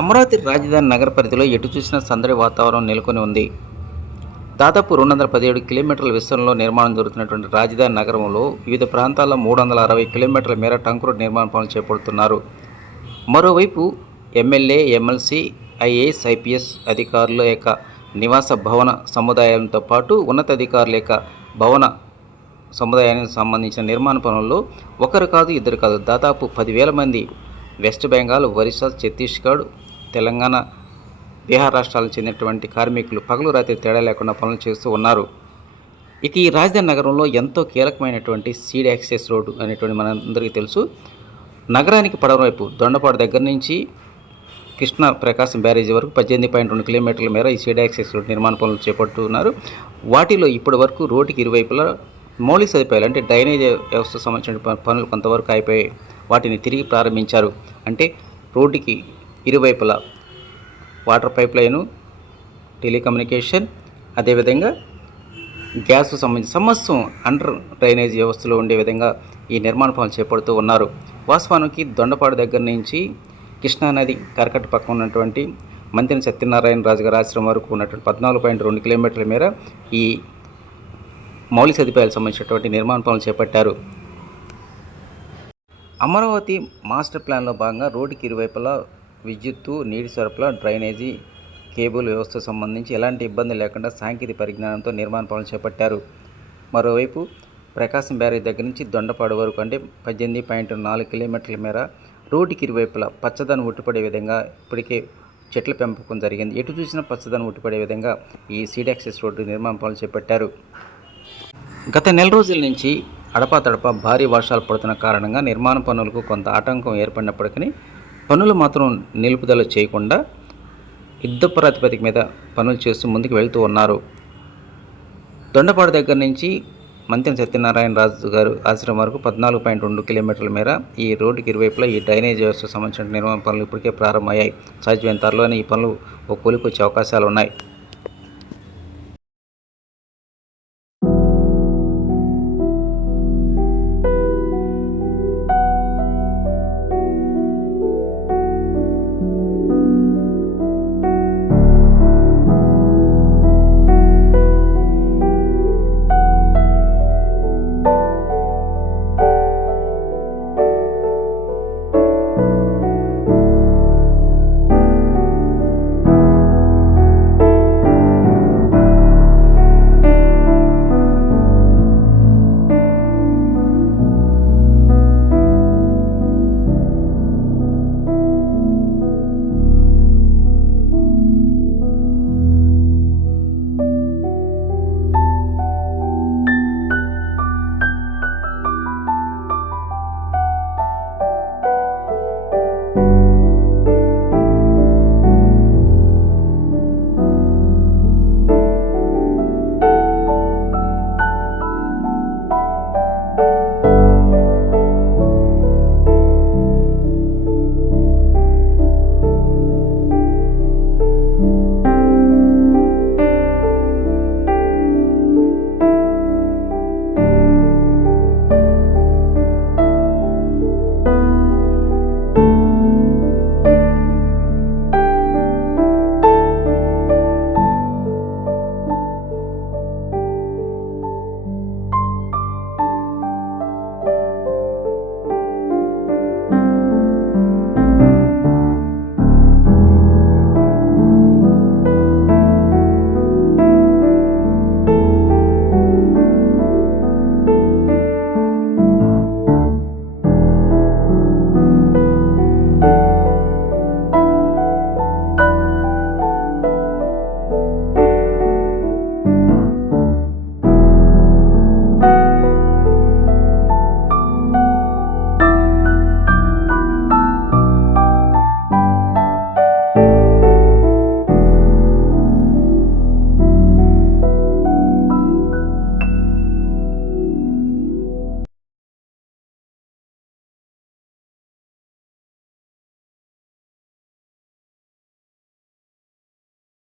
అమరావతి రాజధాని నగర పరిధిలో ఎటు చూసినా సందడి వాతావరణం నెలకొని ఉంది. దాదాపు 217 కిలోమీటర్ల విస్తరణలో నిర్మాణం జరుగుతున్నటువంటి రాజధాని నగరంలో వివిధ ప్రాంతాల్లో 360 కిలోమీటర్ల మేర టంక్ రోడ్ నిర్మాణ పనులు చేపడుతున్నారు. మరోవైపు ఎమ్మెల్యే, ఎమ్మెల్సీ, ఐఏఎస్, ఐపీఎస్ అధికారుల యొక్క నివాస భవన సముదాయంతో పాటు ఉన్నతాధికారుల యొక్క భవన సముదాయానికి సంబంధించిన నిర్మాణ పనుల్లో ఒకరు కాదు, ఇద్దరు కాదు, దాదాపు 10,000 మంది వెస్ట్ బెంగాల్, ఒరిస్సా, ఛత్తీస్గఢ్, తెలంగాణ, బీహార్ రాష్ట్రాలకు చెందినటువంటి కార్మికులు పగలు రాత్రి తేడా లేకుండా పనులు చేస్తూ ఉన్నారు. ఇక ఈ రాజధాని నగరంలో ఎంతో కీలకమైనటువంటి సీడ్ యాక్సెస్ రోడ్డు అనేటువంటి మనందరికీ తెలుసు. నగరానికి పడవ వైపు దొండపాడు దగ్గర నుంచి కృష్ణా ప్రకాశం బ్యారేజీ వరకు 18.2 కిలోమీటర్ల మేర ఈ సీడ్ యాక్సెస్ రోడ్ నిర్మాణ పనులు చేపడుతున్నారు. వాటిలో ఇప్పటి వరకు రోడ్డుకి ఇరువైపులా మౌలిక సదుపాయాలు అంటే డ్రైనేజ్ వ్యవస్థ సంబంధించిన పనులు కొంతవరకు అయిపోయాయి. వాటిని తిరిగి ప్రారంభించారు. అంటే రోడ్డుకి ఇరువైపులా వాటర్ పైప్ లైను, టెలికమ్యూనికేషన్, అదేవిధంగా గ్యాస్ సంబంధించి సమస్తం అండర్ డ్రైనేజ్ వ్యవస్థలో ఉండే విధంగా ఈ నిర్మాణ పనులు చేపడుతూ ఉన్నారు. వాస్తవానికి దొండపాడు దగ్గర నుంచి కృష్ణానది కరకట్ట పక్కన ఉన్నటువంటి మంత్రి సత్యనారాయణ రాజు గారి ఆశ్రమం వరకు ఉన్నటువంటి 14.2 కిలోమీటర్ల మేర ఈ మౌలిక సదుపాయాలకు సంబంధించినటువంటి నిర్మాణ పనులు చేపట్టారు. అమరావతి మాస్టర్ ప్లాన్లో భాగంగా రోడ్డుకి ఇరువైపులా విద్యుత్తు, నీటి సరఫరా, డ్రైనేజీ, కేబుల్ వ్యవస్థ సంబంధించి ఎలాంటి ఇబ్బంది లేకుండా సాంకేతిక పరిజ్ఞానంతో నిర్మాణ పనులు చేపట్టారు. మరోవైపు ప్రకాశం బ్యారేజ్ దగ్గర నుంచి దొండపాడు వరకు అంటే 18.4 కిలోమీటర్ల మేర రోడ్డుకి ఇరువైపులా పచ్చదనం ఉట్టిపడే విధంగా ఇప్పటికే చెట్ల పెంపకం జరిగింది. ఎటు చూసినా పచ్చదనం ఉట్టిపడే విధంగా ఈ సీడ్ యాక్సెస్ రోడ్డు నిర్మాణ పనులు చేపట్టారు. గత నెల రోజుల నుంచి అడపాతడపా భారీ వర్షాలు పడుతున్న కారణంగా నిర్మాణ పనులకు కొంత ఆటంకం ఏర్పడినప్పటికీ పనులు మాత్రం నిలుపుదల చేయకుండా యుద్ధ ప్రాతిపదిక మీద పనులు చేస్తూ ముందుకు వెళ్తూ ఉన్నారు. దొండపాడు దగ్గర నుంచి మంత్రి సత్యనారాయణ రాజు గారు ఆశ్రమం వరకు 14.2 కిలోమీటర్ల మేర ఈ రోడ్డుకి ఇరువైపులా ఈ డ్రైనేజ్ వ్యవస్థకు సంబంధించిన నిర్మాణ పనులు ఇప్పటికే ప్రారంభమయ్యాయి. సాధ్యమైన త్వరలోనే ఈ పనులు ఒక కొలికి వచ్చే అవకాశాలు ఉన్నాయి.